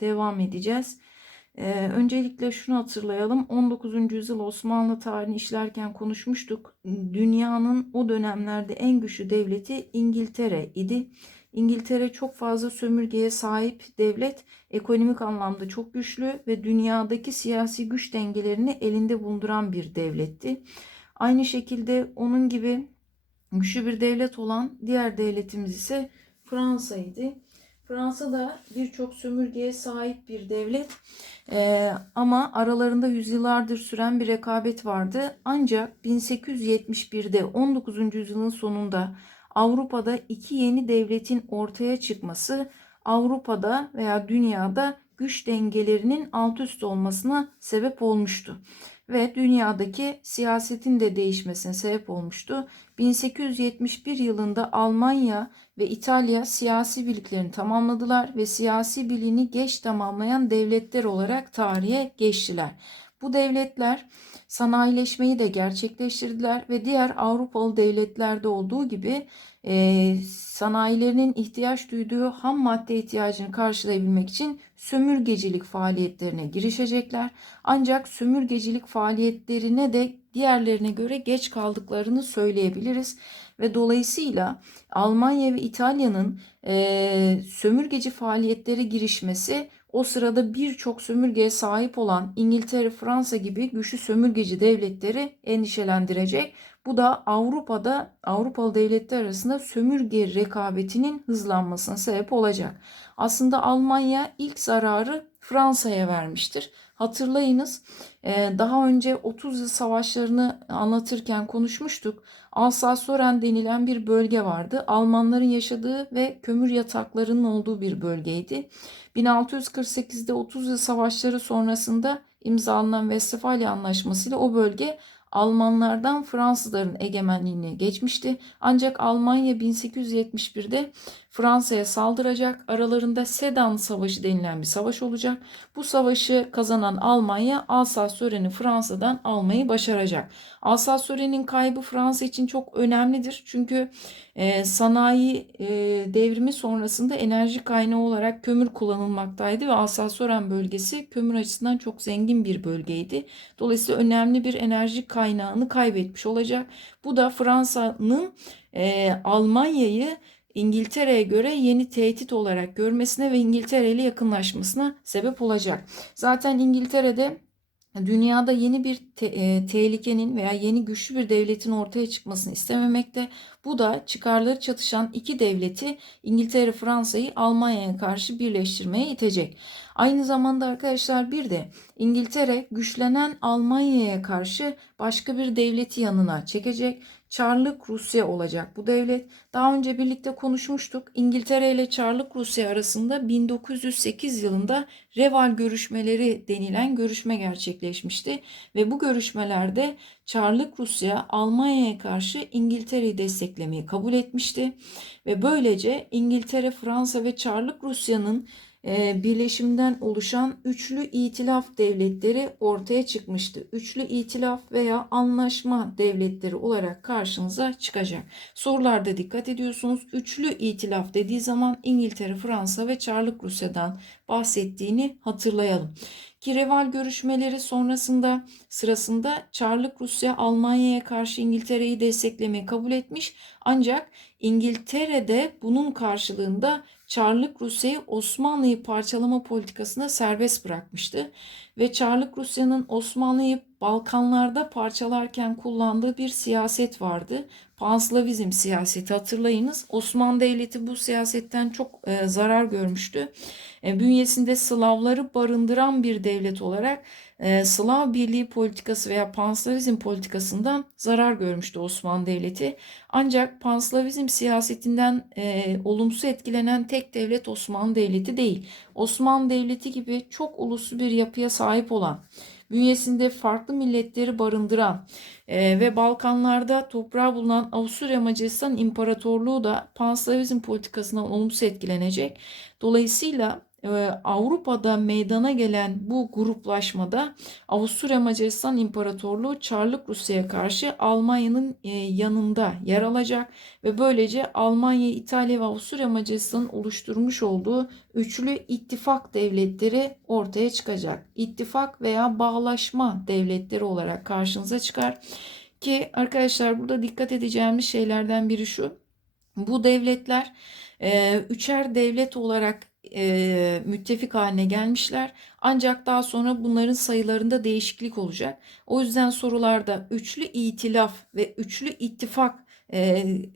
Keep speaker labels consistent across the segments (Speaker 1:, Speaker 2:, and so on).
Speaker 1: devam edeceğiz. Ee, öncelikle şunu hatırlayalım. 19. yüzyıl Osmanlı tarihini işlerken konuşmuştuk. Dünyanın o dönemlerde en güçlü devleti İngiltere idi. İngiltere çok fazla sömürgeye sahip devlet, ekonomik anlamda çok güçlü ve dünyadaki siyasi güç dengelerini elinde bulunduran bir devletti. Aynı şekilde onun gibi güçlü bir devlet olan diğer devletimiz ise Fransa'ydı. Fransa da birçok sömürgeye sahip bir devlet Ee, ama aralarında yüzyıllardır süren bir rekabet vardı. Ancak 1871'de 19. yüzyılın sonunda Avrupa'da iki yeni devletin ortaya çıkması Avrupa'da veya dünyada güç dengelerinin alt üst olmasına sebep olmuştu ve dünyadaki siyasetin de değişmesine sebep olmuştu. 1871 yılında Almanya ve İtalya siyasi birliklerini tamamladılar ve siyasi birliğini geç tamamlayan devletler olarak tarihe geçtiler. Bu devletler sanayileşmeyi de gerçekleştirdiler ve diğer Avrupalı devletlerde olduğu gibi e, sanayilerinin ihtiyaç duyduğu ham madde ihtiyacını karşılayabilmek için sömürgecilik faaliyetlerine girişecekler. Ancak sömürgecilik faaliyetlerine de diğerlerine göre geç kaldıklarını söyleyebiliriz ve dolayısıyla Almanya ve İtalya'nın e, sömürgeci faaliyetlere girişmesi o sırada birçok sömürgeye sahip olan İngiltere, Fransa gibi güçlü sömürgeci devletleri endişelendirecek. Bu da Avrupa'da Avrupalı devletler arasında sömürge rekabetinin hızlanmasına sebep olacak. Aslında Almanya ilk zararı Fransa'ya vermiştir. Hatırlayınız daha önce 30 yıl savaşlarını anlatırken konuşmuştuk. Alsace-Lorraine denilen bir bölge vardı. Almanların yaşadığı ve kömür yataklarının olduğu bir bölgeydi. 1648'de 30 yıl savaşları sonrasında imzalanan Westfalia Anlaşması ile o bölge Almanlardan Fransızların egemenliğine geçmişti. Ancak Almanya 1871'de Fransa'ya saldıracak. Aralarında Sedan Savaşı denilen bir savaş olacak. Bu savaşı kazanan Almanya Alsace-Lorraine'i Fransa'dan almayı başaracak. Alsace-Lorraine'in kaybı Fransa için çok önemlidir. Çünkü e, sanayi e, devrimi sonrasında enerji kaynağı olarak kömür kullanılmaktaydı ve Alsace-Lorraine bölgesi kömür açısından çok zengin bir bölgeydi. Dolayısıyla önemli bir enerji kaynağını kaybetmiş olacak. Bu da Fransa'nın e, Almanya'yı İngiltere'ye göre yeni tehdit olarak görmesine ve İngiltere ile yakınlaşmasına sebep olacak. Zaten İngiltere'de dünyada yeni bir te- e, tehlikenin veya yeni güçlü bir devletin ortaya çıkmasını istememekte. Bu da çıkarları çatışan iki devleti İngiltere Fransa'yı Almanya'ya karşı birleştirmeye itecek. Aynı zamanda arkadaşlar bir de İngiltere güçlenen Almanya'ya karşı başka bir devleti yanına çekecek. Çarlık Rusya olacak bu devlet. Daha önce birlikte konuşmuştuk. İngiltere ile Çarlık Rusya arasında 1908 yılında Reval görüşmeleri denilen görüşme gerçekleşmişti ve bu görüşmelerde Çarlık Rusya Almanya'ya karşı İngiltere'yi desteklemeyi kabul etmişti ve böylece İngiltere, Fransa ve Çarlık Rusya'nın birleşimden oluşan üçlü itilaf devletleri ortaya çıkmıştı. Üçlü itilaf veya anlaşma devletleri olarak karşınıza çıkacak. Sorularda dikkat ediyorsunuz. Üçlü itilaf dediği zaman İngiltere, Fransa ve Çarlık Rusya'dan bahsettiğini hatırlayalım. Kireval görüşmeleri sonrasında sırasında Çarlık Rusya Almanya'ya karşı İngiltere'yi desteklemeyi kabul etmiş. Ancak İngiltere'de bunun karşılığında Çarlık Rusya'yı Osmanlı'yı parçalama politikasında serbest bırakmıştı. Ve Çarlık Rusya'nın Osmanlı'yı Balkanlarda parçalarken kullandığı bir siyaset vardı. Panslavizm siyaseti hatırlayınız. Osmanlı Devleti bu siyasetten çok e, zarar görmüştü. E, bünyesinde Slavları barındıran bir devlet olarak e, Slav Birliği politikası veya Panslavizm politikasından zarar görmüştü Osmanlı Devleti. Ancak Panslavizm siyasetinden e, olumsuz etkilenen tek devlet Osmanlı Devleti değil. Osmanlı Devleti gibi çok uluslu bir yapıya sahip olan, bünyesinde farklı milletleri barındıran e, ve Balkanlarda toprağı bulunan Avusturya Macaristan İmparatorluğu da Panslavizm politikasından olumsuz etkilenecek. Dolayısıyla Avrupa'da meydana gelen bu gruplaşmada Avusturya Macaristan İmparatorluğu Çarlık Rusya'ya karşı Almanya'nın e, yanında yer alacak ve böylece Almanya, İtalya ve Avusturya Macaristan'ın oluşturmuş olduğu üçlü ittifak devletleri ortaya çıkacak. İttifak veya bağlaşma devletleri olarak karşınıza çıkar. Ki arkadaşlar burada dikkat edeceğimiz şeylerden biri şu. Bu devletler e, üçer devlet olarak e, müttefik haline gelmişler. Ancak daha sonra bunların sayılarında değişiklik olacak. O yüzden sorularda üçlü itilaf ve üçlü ittifak e,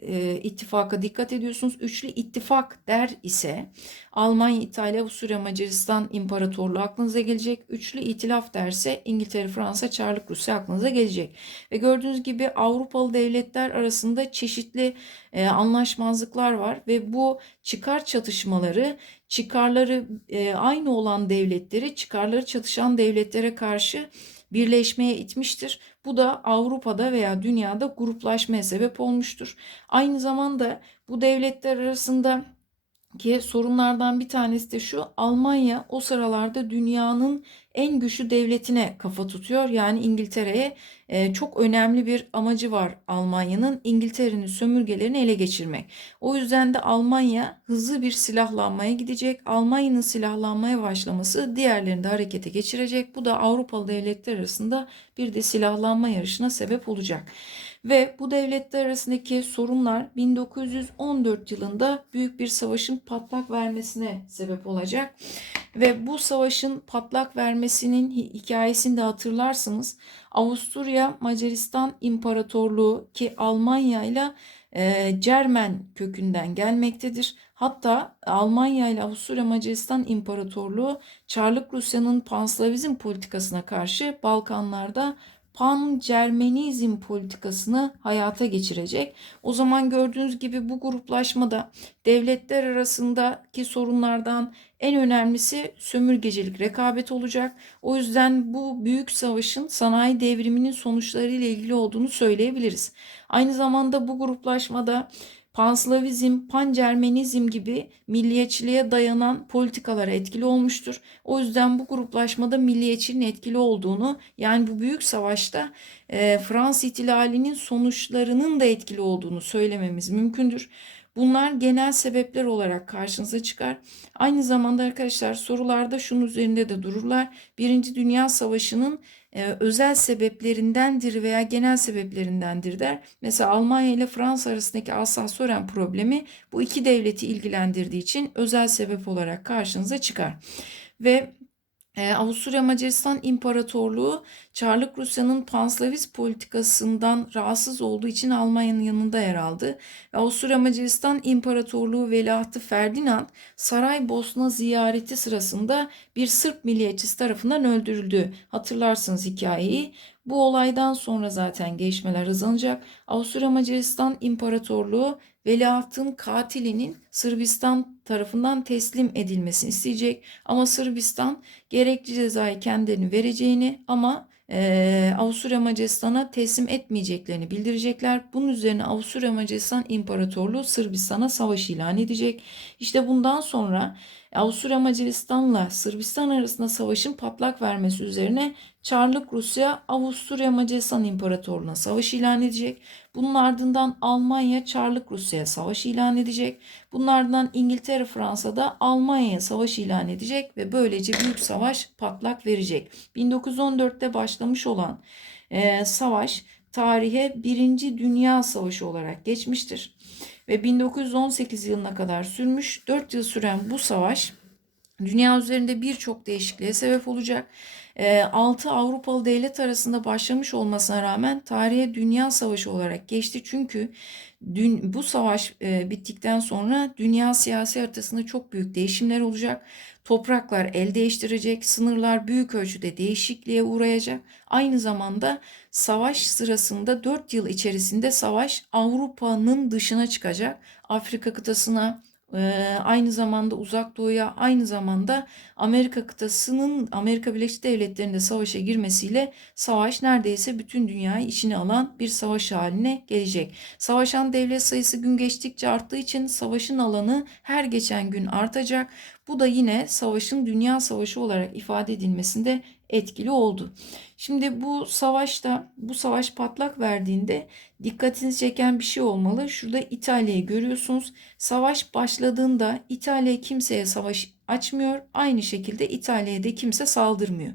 Speaker 1: e, ittifaka dikkat ediyorsunuz. Üçlü ittifak der ise Almanya, İtalya, Avusturya, Macaristan İmparatorluğu aklınıza gelecek. Üçlü itilaf derse İngiltere, Fransa, Çarlık Rusya aklınıza gelecek. Ve gördüğünüz gibi Avrupalı devletler arasında çeşitli e, anlaşmazlıklar var ve bu çıkar çatışmaları çıkarları e, aynı olan devletleri çıkarları çatışan devletlere karşı birleşmeye itmiştir. Bu da Avrupa'da veya dünyada gruplaşmaya sebep olmuştur. Aynı zamanda bu devletler arasında ki sorunlardan bir tanesi de şu Almanya o sıralarda dünyanın en güçlü devletine kafa tutuyor. Yani İngiltere'ye e, çok önemli bir amacı var Almanya'nın İngiltere'nin sömürgelerini ele geçirmek. O yüzden de Almanya hızlı bir silahlanmaya gidecek. Almanya'nın silahlanmaya başlaması diğerlerini de harekete geçirecek. Bu da Avrupalı devletler arasında bir de silahlanma yarışına sebep olacak. Ve bu devletler arasındaki sorunlar 1914 yılında büyük bir savaşın patlak vermesine sebep olacak. Ve bu savaşın patlak vermesinin hikayesini de hatırlarsınız. Avusturya Macaristan İmparatorluğu ki Almanya ile e, Cermen kökünden gelmektedir. Hatta Almanya ile Avusturya Macaristan İmparatorluğu Çarlık Rusya'nın panslavizm politikasına karşı Balkanlarda pan-Cermenizm politikasını hayata geçirecek. O zaman gördüğünüz gibi bu gruplaşmada devletler arasındaki sorunlardan en önemlisi sömürgecilik, rekabet olacak. O yüzden bu büyük savaşın sanayi devriminin sonuçları ile ilgili olduğunu söyleyebiliriz. Aynı zamanda bu gruplaşmada Panslavizm, Pancermenizm gibi milliyetçiliğe dayanan politikalara etkili olmuştur. O yüzden bu gruplaşmada milliyetçiliğin etkili olduğunu yani bu büyük savaşta e, Fransız ihtilalinin sonuçlarının da etkili olduğunu söylememiz mümkündür. Bunlar genel sebepler olarak karşınıza çıkar. Aynı zamanda arkadaşlar sorularda şunun üzerinde de dururlar. Birinci Dünya Savaşı'nın e, özel sebeplerindendir veya genel sebeplerindendir der. Mesela Almanya ile Fransa arasındaki Alsas-Sören problemi bu iki devleti ilgilendirdiği için özel sebep olarak karşınıza çıkar. Ve Avusturya Macaristan İmparatorluğu Çarlık Rusya'nın panslavist politikasından rahatsız olduğu için Almanya'nın yanında yer aldı. Avusturya Macaristan İmparatorluğu veliahtı Ferdinand Saraybosna ziyareti sırasında bir Sırp milliyetçisi tarafından öldürüldü. Hatırlarsınız hikayeyi. Bu olaydan sonra zaten gelişmeler hızlanacak. Avusturya Macaristan İmparatorluğu veliahtın katilinin Sırbistan tarafından teslim edilmesini isteyecek. Ama Sırbistan gerekli cezayı kendilerini vereceğini ama e, Avusturya Macaristan'a teslim etmeyeceklerini bildirecekler. Bunun üzerine Avusturya Macaristan İmparatorluğu Sırbistan'a savaş ilan edecek. İşte bundan sonra Avusturya Macaristan'la Sırbistan arasında savaşın patlak vermesi üzerine Çarlık Rusya Avusturya Macaristan İmparatorluğu'na savaş ilan edecek. Bunun ardından Almanya Çarlık Rusya'ya savaş ilan edecek. Bunun ardından İngiltere Fransa'da Almanya'ya savaş ilan edecek ve böylece büyük savaş patlak verecek. 1914'te başlamış olan e, savaş tarihe Birinci Dünya Savaşı olarak geçmiştir. Ve 1918 yılına kadar sürmüş 4 yıl süren bu savaş dünya üzerinde birçok değişikliğe sebep olacak. 6 ee, Avrupalı devlet arasında başlamış olmasına rağmen tarihe dünya savaşı olarak geçti. Çünkü dün, bu savaş e, bittikten sonra dünya siyasi haritasında çok büyük değişimler olacak. Topraklar el değiştirecek, sınırlar büyük ölçüde değişikliğe uğrayacak. Aynı zamanda savaş sırasında 4 yıl içerisinde savaş Avrupa'nın dışına çıkacak. Afrika kıtasına, aynı zamanda uzak doğuya aynı zamanda Amerika kıtasının Amerika Birleşik Devletleri'nde savaşa girmesiyle savaş neredeyse bütün dünyayı içine alan bir savaş haline gelecek. Savaşan devlet sayısı gün geçtikçe arttığı için savaşın alanı her geçen gün artacak. Bu da yine savaşın dünya savaşı olarak ifade edilmesinde etkili oldu. Şimdi bu savaşta bu savaş patlak verdiğinde dikkatinizi çeken bir şey olmalı. Şurada İtalya'yı görüyorsunuz. Savaş başladığında İtalya kimseye savaş açmıyor. Aynı şekilde İtalya'ya da kimse saldırmıyor.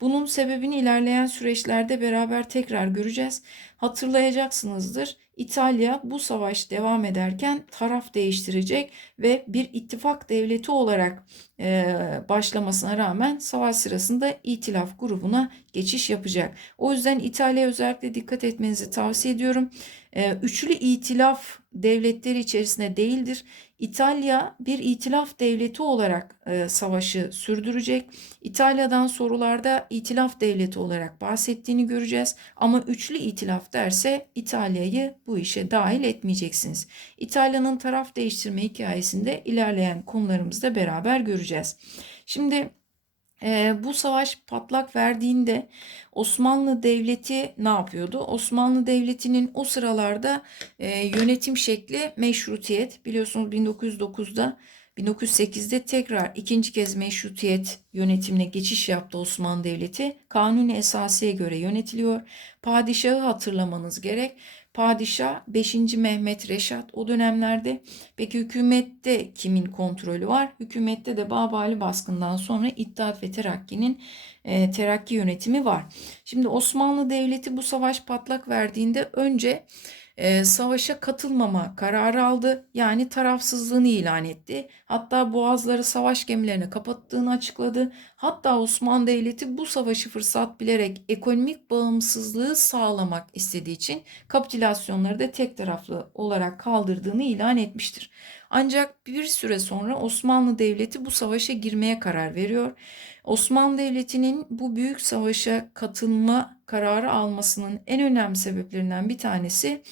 Speaker 1: Bunun sebebini ilerleyen süreçlerde beraber tekrar göreceğiz. Hatırlayacaksınızdır. İtalya bu savaş devam ederken taraf değiştirecek ve bir ittifak devleti olarak e, başlamasına rağmen savaş sırasında itilaf grubuna geçiş yapacak. O yüzden İtalya özellikle dikkat etmenizi tavsiye ediyorum. E, üçlü itilaf devletleri içerisinde değildir. İtalya bir itilaf devleti olarak e, savaşı sürdürecek. İtalya'dan sorularda itilaf devleti olarak bahsettiğini göreceğiz. Ama üçlü itilaf derse İtalya'yı bu işe dahil etmeyeceksiniz. İtalya'nın taraf değiştirme hikayesinde ilerleyen konularımızda beraber göreceğiz. Şimdi e, bu savaş patlak verdiğinde Osmanlı Devleti ne yapıyordu? Osmanlı Devleti'nin o sıralarda e, yönetim şekli meşrutiyet. Biliyorsunuz 1909'da 1908'de tekrar ikinci kez meşrutiyet yönetimine geçiş yaptı Osmanlı Devleti. Kanuni esasiye göre yönetiliyor. Padişahı hatırlamanız gerek. Padişah 5. Mehmet Reşat o dönemlerde. Peki hükümette kimin kontrolü var? Hükümette de Babali baskından sonra İttihat ve Terakki'nin e, terakki yönetimi var. Şimdi Osmanlı Devleti bu savaş patlak verdiğinde önce e, savaşa katılmama kararı aldı. Yani tarafsızlığını ilan etti. Hatta boğazları savaş gemilerine kapattığını açıkladı. Hatta Osmanlı Devleti bu savaşı fırsat bilerek ekonomik bağımsızlığı sağlamak istediği için kapitülasyonları da tek taraflı olarak kaldırdığını ilan etmiştir. Ancak bir süre sonra Osmanlı Devleti bu savaşa girmeye karar veriyor. Osmanlı Devleti'nin bu büyük savaşa katılma kararı almasının en önemli sebeplerinden bir tanesi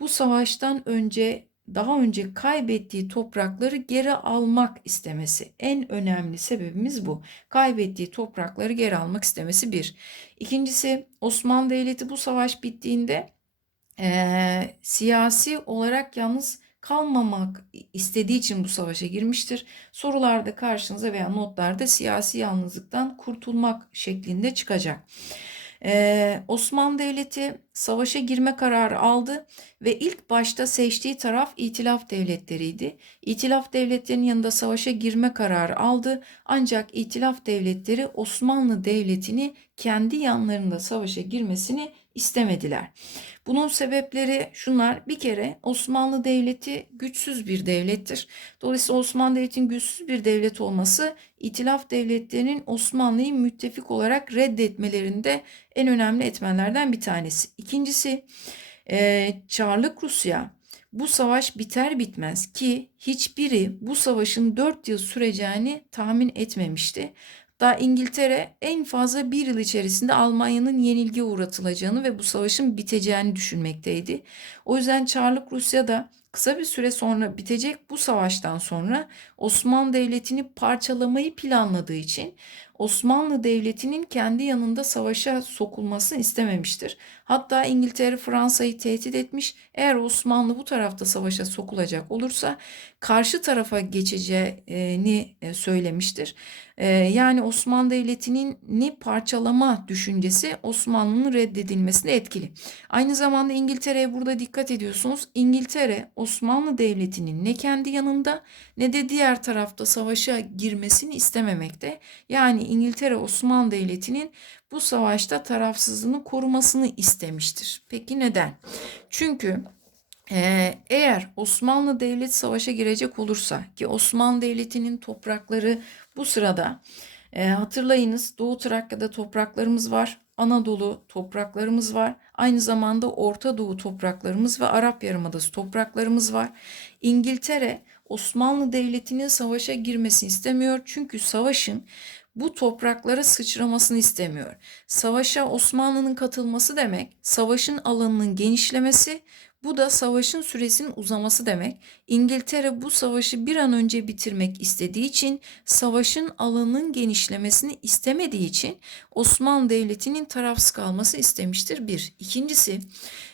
Speaker 1: bu savaştan önce daha önce kaybettiği toprakları geri almak istemesi. En önemli sebebimiz bu. Kaybettiği toprakları geri almak istemesi bir. İkincisi Osmanlı Devleti bu savaş bittiğinde e, siyasi olarak yalnız kalmamak istediği için bu savaşa girmiştir. Sorularda karşınıza veya notlarda siyasi yalnızlıktan kurtulmak şeklinde çıkacak. Ee, Osmanlı Devleti savaşa girme kararı aldı ve ilk başta seçtiği taraf İtilaf devletleriydi. İtilaf devletlerinin yanında savaşa girme kararı aldı ancak İtilaf devletleri Osmanlı Devleti'ni kendi yanlarında savaşa girmesini istemediler. Bunun sebepleri şunlar. Bir kere Osmanlı Devleti güçsüz bir devlettir. Dolayısıyla Osmanlı Devleti'nin güçsüz bir devlet olması İtilaf devletlerinin Osmanlı'yı müttefik olarak reddetmelerinde en önemli etmenlerden bir tanesi. İkincisi e, Çarlık Rusya bu savaş biter bitmez ki hiçbiri bu savaşın 4 yıl süreceğini tahmin etmemişti. Daha İngiltere en fazla bir yıl içerisinde Almanya'nın yenilgi uğratılacağını ve bu savaşın biteceğini düşünmekteydi. O yüzden Çarlık Rusya'da kısa bir süre sonra bitecek bu savaştan sonra Osmanlı Devleti'ni parçalamayı planladığı için Osmanlı Devleti'nin kendi yanında savaşa sokulmasını istememiştir. Hatta İngiltere Fransa'yı tehdit etmiş. Eğer Osmanlı bu tarafta savaşa sokulacak olursa karşı tarafa geçeceğini e, söylemiştir. E, yani Osmanlı Devleti'nin parçalama düşüncesi Osmanlı'nın reddedilmesine etkili. Aynı zamanda İngiltere'ye burada dikkat ediyorsunuz. İngiltere Osmanlı Devleti'nin ne kendi yanında ne de diğer tarafta savaşa girmesini istememekte. Yani İngiltere Osmanlı Devleti'nin bu savaşta tarafsızlığını korumasını istemiştir. Peki neden? Çünkü ee, eğer Osmanlı Devleti savaşa girecek olursa ki Osmanlı Devleti'nin toprakları bu sırada e, hatırlayınız Doğu Trakya'da topraklarımız var. Anadolu topraklarımız var. Aynı zamanda Orta Doğu topraklarımız ve Arap Yarımadası topraklarımız var. İngiltere Osmanlı Devleti'nin savaşa girmesini istemiyor. Çünkü savaşın bu topraklara sıçramasını istemiyor. Savaşa Osmanlı'nın katılması demek savaşın alanının genişlemesi, Bu da savaşın süresinin uzaması demek. İngiltere bu savaşı bir an önce bitirmek istediği için, savaşın alanının genişlemesini istemediği için Osmanlı Devleti'nin tarafsız kalması istemiştir. Bir. İkincisi,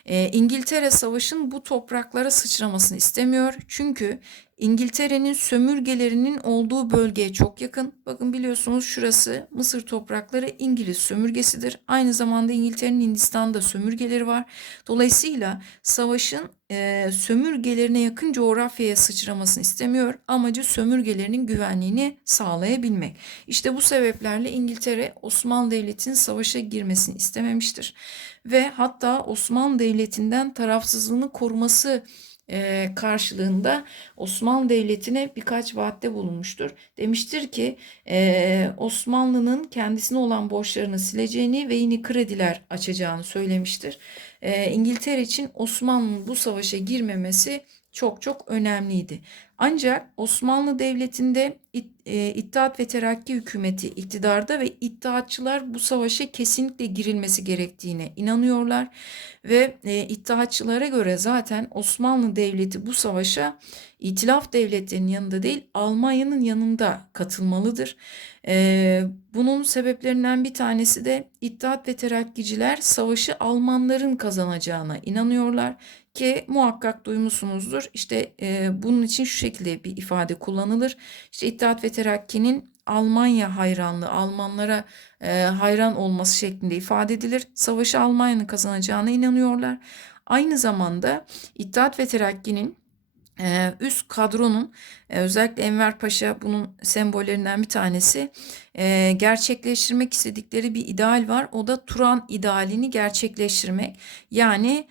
Speaker 1: e, İngiltere savaşın bu topraklara sıçramasını istemiyor. Çünkü İngiltere'nin sömürgelerinin olduğu bölgeye çok yakın. Bakın biliyorsunuz şurası Mısır toprakları İngiliz sömürgesidir. Aynı zamanda İngiltere'nin Hindistan'da sömürgeleri var. Dolayısıyla savaşın e, sömürgelerine yakın coğrafyaya sıçramasını istemiyor. Amacı sömürgelerinin güvenliğini sağlayabilmek. İşte bu sebeplerle İngiltere Osmanlı Devleti'nin savaşa girmesini istememiştir. Ve hatta Osmanlı Devleti'nden tarafsızlığını koruması e, karşılığında Osmanlı Devleti'ne birkaç vaatte bulunmuştur. Demiştir ki e, Osmanlı'nın kendisine olan borçlarını sileceğini ve yeni krediler açacağını söylemiştir. E, İngiltere için Osmanlı'nın bu savaşa girmemesi çok çok önemliydi. Ancak Osmanlı Devleti'nde e, İttihat ve Terakki hükümeti iktidarda ve İttihatçılar bu savaşa kesinlikle girilmesi gerektiğine inanıyorlar ve e, İttihatçılara göre zaten Osmanlı Devleti bu savaşa İtilaf devletlerinin yanında değil Almanya'nın yanında katılmalıdır. E, bunun sebeplerinden bir tanesi de İttihat ve Terakkiciler savaşı Almanların kazanacağına inanıyorlar ki muhakkak duymuşsunuzdur. İşte e, bunun için şu şekilde bir ifade kullanılır. İşte İttihat ve Terakki'nin Almanya hayranlığı, Almanlara e, hayran olması şeklinde ifade edilir. Savaşı Almanya'nın kazanacağına inanıyorlar. Aynı zamanda İttihat ve Terakki'nin e, üst kadronun e, özellikle Enver Paşa bunun sembollerinden bir tanesi e, gerçekleştirmek istedikleri bir ideal var. O da Turan idealini gerçekleştirmek. Yani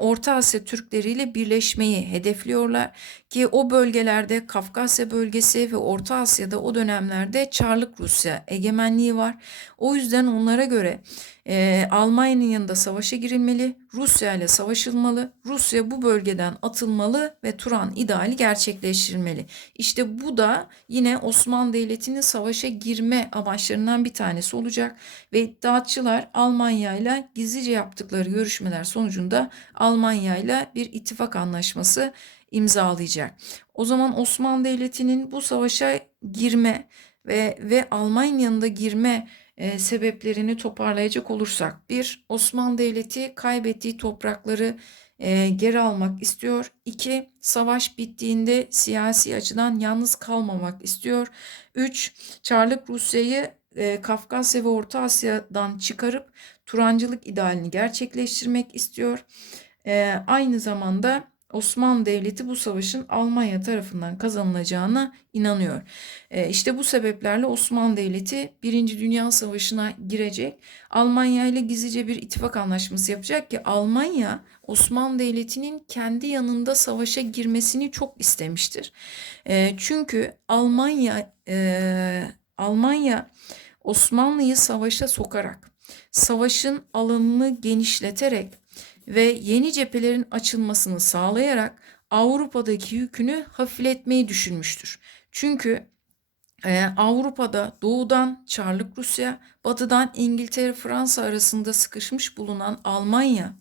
Speaker 1: Orta Asya Türkleriyle birleşmeyi hedefliyorlar ki o bölgelerde Kafkasya bölgesi ve Orta Asya'da o dönemlerde Çarlık Rusya egemenliği var. O yüzden onlara göre e, Almanya'nın yanında savaşa girilmeli, Rusya ile savaşılmalı, Rusya bu bölgeden atılmalı ve Turan ideali gerçekleştirilmeli. İşte bu da yine Osmanlı Devleti'nin savaşa girme amaçlarından bir tanesi olacak ve iddiatçılar Almanya ile gizlice yaptıkları görüşmeler sonucunda Almanya ile bir ittifak anlaşması imzalayacak. O zaman Osmanlı Devleti'nin bu savaşa girme ve ve Almanya'nın yanında girme e, sebeplerini toparlayacak olursak bir Osmanlı Devleti kaybettiği toprakları e, geri almak istiyor. İki savaş bittiğinde siyasi açıdan yalnız kalmamak istiyor. Üç Çarlık Rusya'yı e, Kafkasya ve Orta Asya'dan çıkarıp Turancılık idealini gerçekleştirmek istiyor. E, aynı zamanda Osmanlı Devleti bu savaşın Almanya tarafından kazanılacağına inanıyor. E, işte bu sebeplerle Osmanlı Devleti Birinci Dünya Savaşı'na girecek. Almanya ile gizlice bir ittifak anlaşması yapacak ki Almanya Osmanlı Devleti'nin kendi yanında savaşa girmesini çok istemiştir. E, çünkü Almanya e, Almanya Osmanlı'yı savaşa sokarak, savaşın alanını genişleterek ve yeni cephelerin açılmasını sağlayarak Avrupa'daki yükünü hafifletmeyi düşünmüştür. Çünkü ee, Avrupa'da doğudan Çarlık Rusya, batıdan İngiltere, Fransa arasında sıkışmış bulunan Almanya,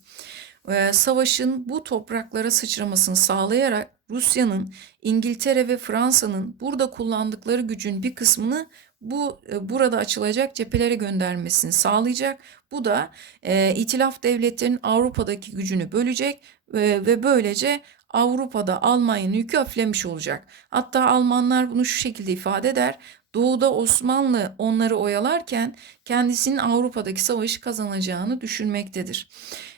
Speaker 1: e, savaşın bu topraklara sıçramasını sağlayarak Rusya'nın, İngiltere ve Fransa'nın burada kullandıkları gücün bir kısmını bu e, burada açılacak cephelere göndermesini sağlayacak. Bu da e, itilaf devletlerinin Avrupa'daki gücünü bölecek e, ve böylece Avrupa'da Almanya'nın yükü hafiflemiş olacak. Hatta Almanlar bunu şu şekilde ifade eder. Doğuda Osmanlı onları oyalarken kendisinin Avrupa'daki savaşı kazanacağını düşünmektedir.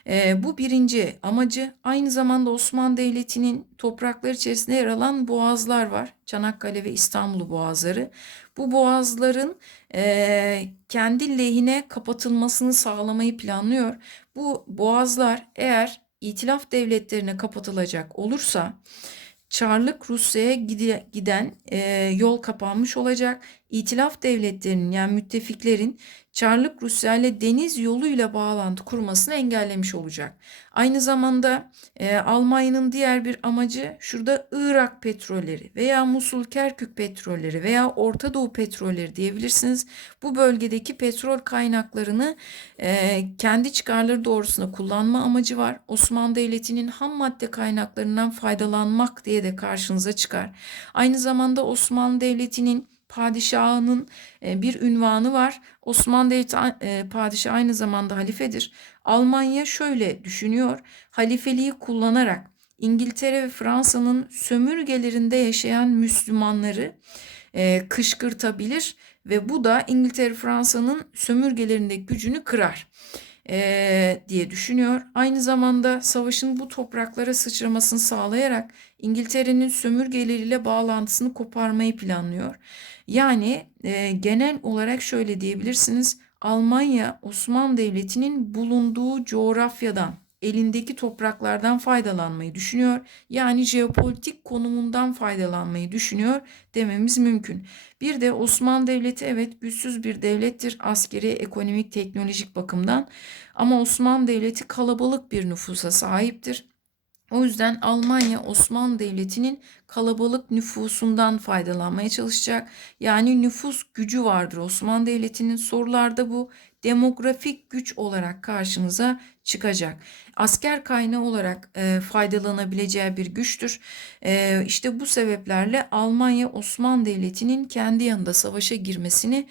Speaker 1: E, bu birinci amacı aynı zamanda Osmanlı Devleti'nin toprakları içerisinde yer alan boğazlar var. Çanakkale ve İstanbul boğazları. Bu boğazların e, kendi lehine kapatılmasını sağlamayı planlıyor. Bu boğazlar eğer itilaf devletlerine kapatılacak olursa Çarlık Rusya'ya giden e, yol kapanmış olacak. İtilaf devletlerinin yani müttefiklerin Çarlık Rusya ile deniz yoluyla bağlantı kurmasını engellemiş olacak. Aynı zamanda e, Almanya'nın diğer bir amacı şurada Irak petrolleri veya Musul Kerkük petrolleri veya Orta Doğu petrolleri diyebilirsiniz. Bu bölgedeki petrol kaynaklarını e, kendi çıkarları doğrusunda kullanma amacı var. Osmanlı Devleti'nin ham madde kaynaklarından faydalanmak diye de karşınıza çıkar. Aynı zamanda Osmanlı Devleti'nin padişahının e, bir ünvanı var. Osmanlı Devleti padişahı aynı zamanda halifedir. Almanya şöyle düşünüyor. Halifeliği kullanarak İngiltere ve Fransa'nın sömürgelerinde yaşayan Müslümanları e, kışkırtabilir ve bu da İngiltere Fransa'nın sömürgelerindeki gücünü kırar e, diye düşünüyor. Aynı zamanda savaşın bu topraklara sıçramasını sağlayarak İngiltere'nin sömürgeleriyle bağlantısını koparmayı planlıyor. Yani e, genel olarak şöyle diyebilirsiniz. Almanya Osmanlı Devleti'nin bulunduğu coğrafyadan, elindeki topraklardan faydalanmayı düşünüyor. Yani jeopolitik konumundan faydalanmayı düşünüyor dememiz mümkün. Bir de Osmanlı Devleti evet güçsüz bir devlettir askeri, ekonomik, teknolojik bakımdan. Ama Osmanlı Devleti kalabalık bir nüfusa sahiptir. O yüzden Almanya Osmanlı Devleti'nin kalabalık nüfusundan faydalanmaya çalışacak. Yani nüfus gücü vardır Osmanlı Devleti'nin. Sorularda bu demografik güç olarak karşınıza çıkacak. Asker kaynağı olarak e, faydalanabileceği bir güçtür. E, işte bu sebeplerle Almanya Osmanlı Devleti'nin kendi yanında savaşa girmesini